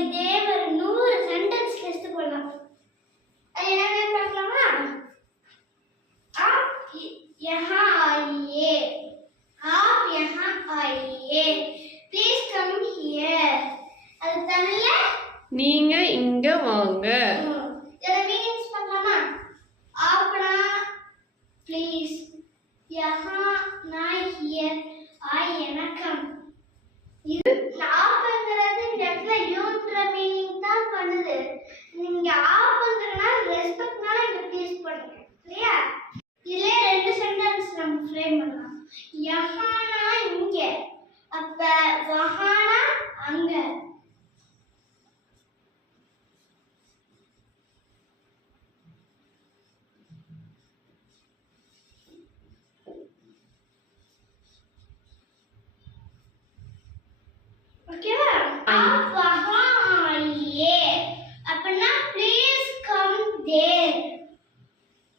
இதே ஒரு 100 sentence list போடலாம். அது என்னன்னு பார்க்கலாமா? आप यहाँ आइए, आप यहाँ आइए, प्लीज कम हियर. அது தமிழ்ல நீங்க இங்க வாங்க. இதோட மீனிங்ஸ் பார்க்கலாமா? आपना प्लीज, यहाँ ना हियर, आइए ना कम. இது ஆப்ங்கிறது இந்த இடத்துல யூன்ற மீனிங் தான் பண்ணுது. நீங்க ஆப்ங்கறனா ரெஸ்பெக்ட்னால இந்த ப்ளீஸ் பண்ணுங்க. சரியா? இதுல ரெண்டு சென்டென்ஸ் நம்ம ஃப்ரேம் பண்ணலாம். யஹானா இங்க, அப்ப வஹானா அங்க. ஓகேவா? आप वहां आइए अपना प्लीज कम देर.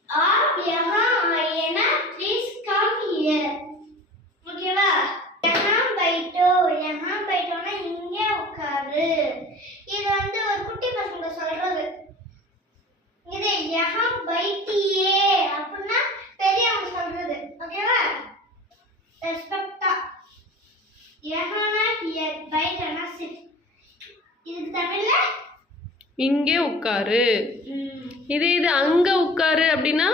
आप यहाँ आइए ना प्लीज कम हियर. ஓகேவா? यहाँ बैठोனா இங்க உட்காரு. இது வந்து ஒரு குட்டி பசங்க சொல்றது. இது यहाँ बैठिए அப்படினா பெரியவங்க சொல்றது. ஓகேவா? ரெஸ்பெக்ட்டா. यहाँ ना हियर, बैठना सिट. இது தமிழ்ல இங்கே உட்காரு. இது அங்க உட்காரு அப்படின்னா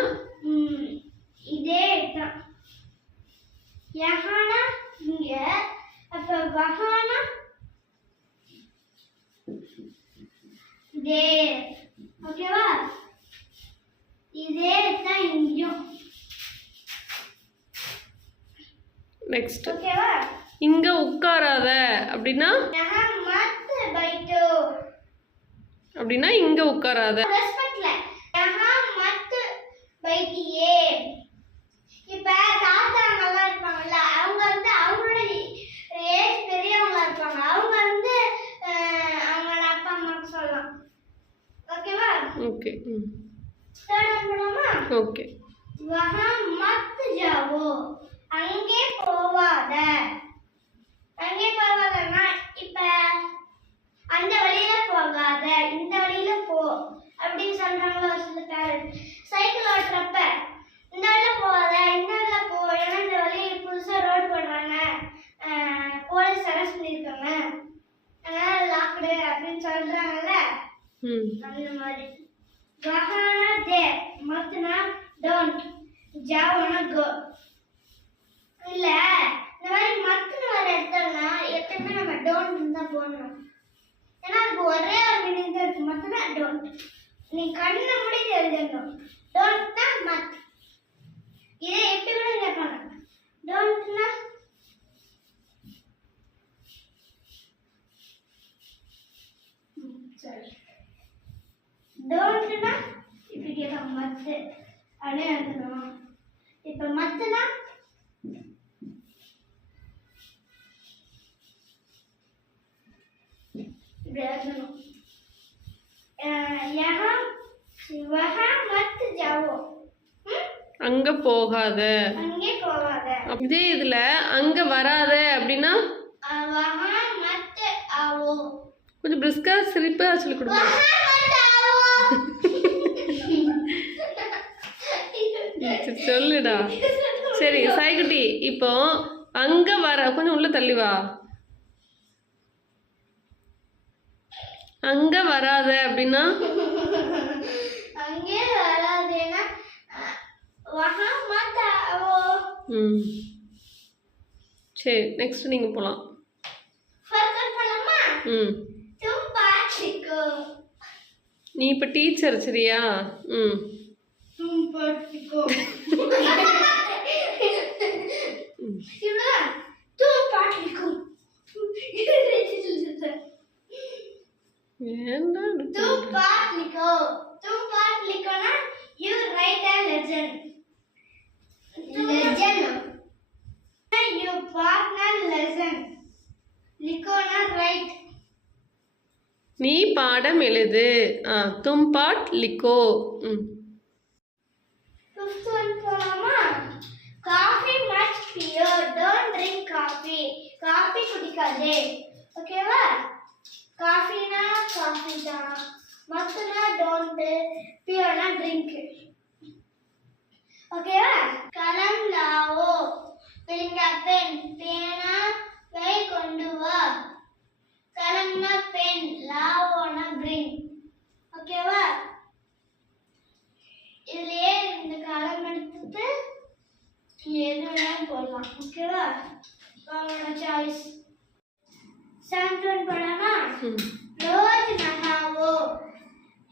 இதே தான். யஹானா இங்க, அப்ப வஹானா தேர். ஓகேவா? இதே தான் இங்கேயும். நெக்ஸ்ட் ஓகேவா? இங்க உட்காராத அப்படின்னா யஹா மத் பைட்டோ அப்படின்னா இங்க உட்காராத. ரெஸ்பெக்ட்ல யஹா மத் பைட்டியே. இப்ப தாத்தாங்கெல்லாம் இருப்பாங்கல்ல, அவங்க வந்து அவங்களோட ஏஜ் பெரியவங்களா இருப்பாங்க. அவங்க வந்து அவங்களோட அப்பா அம்மாக்கு சொல்லலாம். ஓகேவா? ஓகே. ஸ்டார்ட் பண்ணலாமா? ஓகே. வஹா மத் ஜாவோ, அங்கே போவாத. அங்கே போவாதன்னா இப்ப அந்த வழியில போகாத, இந்த வழியில போ அப்படின்னு சொல்றாங்களா சில பேர். சைக்கிள் ஓட்டுறப்ப இந்த வழியில போகாத, இந்த வழியில போ, ஏன்னா இந்த வழி புதுசா ரோடு போடுறாங்க, போலீஸ் அரெஸ்ட் பண்ணிருக்காங்க, அதனால லாக்டு அப்படின்னு சொல்றாங்கல்ல, அந்த மாதிரி. வஹானா தேர், மத்னா டோன்ட், ஜாவோனா கோ. இல்ல இந்த மாதிரி மத்துன்னு வர இடத்துலனா எப்பயுமே நம்ம டோன்ட் தான் போடணும். ஏன்னா அதுக்கு ஒரே ஒரு மீனிங் தான் இருக்கு. மத்துனா டோன்ட். நீ கண்ணை மூடி எழுதணும். டோன்ட்னா மத். இதை எப்படி கூட கேட்பாங்க. டோன்ட்னா சரி, டோன்ட்னா இப்படி கேட்பாங்க. மத்து அப்படியே எழுதணும். இப்ப மத்துனா இப்படி எழுதணும். யஹா வஹா மத் ஜாவோ, அங்க போகாத, அங்கே போகாத. இதே இதுல அங்க வராத அப்படின்னா வஹா மத் ஆவோ. கொஞ்சம் பிரிஸ்கா சிரிப்பா சொல்லி கொடுங்க. வஹா மத் ஆவோ. சரி, சொல்லுடா. சரி சாய்குட்டி, இப்போ அங்க வர கொஞ்சம் உள்ள தள்ளி வா. அங்க வராத அப்படின்னா அங்கே வராதேனா வஹா மத் ஆவோ. சரி, நெக்ஸ்ட் நீங்க போலாம். ஃபர்ஸ்ட் பண்ணலாமா? தும் பாட் லிக்கோ. நீ இப்ப டீச்சர் சரியா? தும் பாட் லிக்கோ. இவ்வளோ தும் பாட் லிக்கோ. ஏன்டா தும் பாட் லிக்கோ. தும் பாட் லிக்கோனா you write a legend. Legend. You partner lesson. லிக்கோனா ரைட். நீ பாடம் எழுது. தும் பாட் லிக்கோ. Fifth one போலாமா? Coffee much beer. Don't drink coffee. Coffee குடிக்காதே. ஓகேவா? காஃபினா ஓகேவா? கலம் லாவோ பிரிங்க பென் பேனா வை கொண்டு வா. கலம்னா பென், லாவோனா பிரிங். ஓகேவா? இதுலயே இந்த கலம் எடுத்துட்டு எது வேணாலும் போடலாம். ஓகேவா? உங்களோட சாய்ஸ். சாம்பிள் போடலாமா? ரோஸ் நஹாவோ.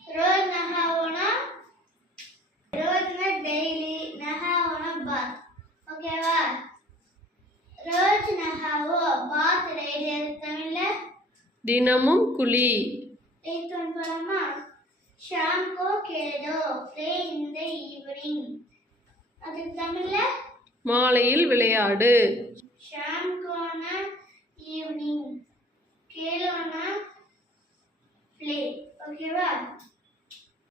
ரோஸ் நஹாவோனா ரோஸ்னா டெய்லி, நஹாவோனா பாத். ஓகேவா? ரோஸ் நஹாவோ பாத் டெய்லி. தமிழ்ல தினமும் குளி. எயித் ஒன் போலாமா? ஷாம் கோ கேலோ ப்ளே இன் தி ஈவினிங். அதுக்கு தமிழ்ல மாலையில் விளையாடு. ஷாம் கோனா ஈவினிங், கேலோனா ப்ளே. ஓகேவா?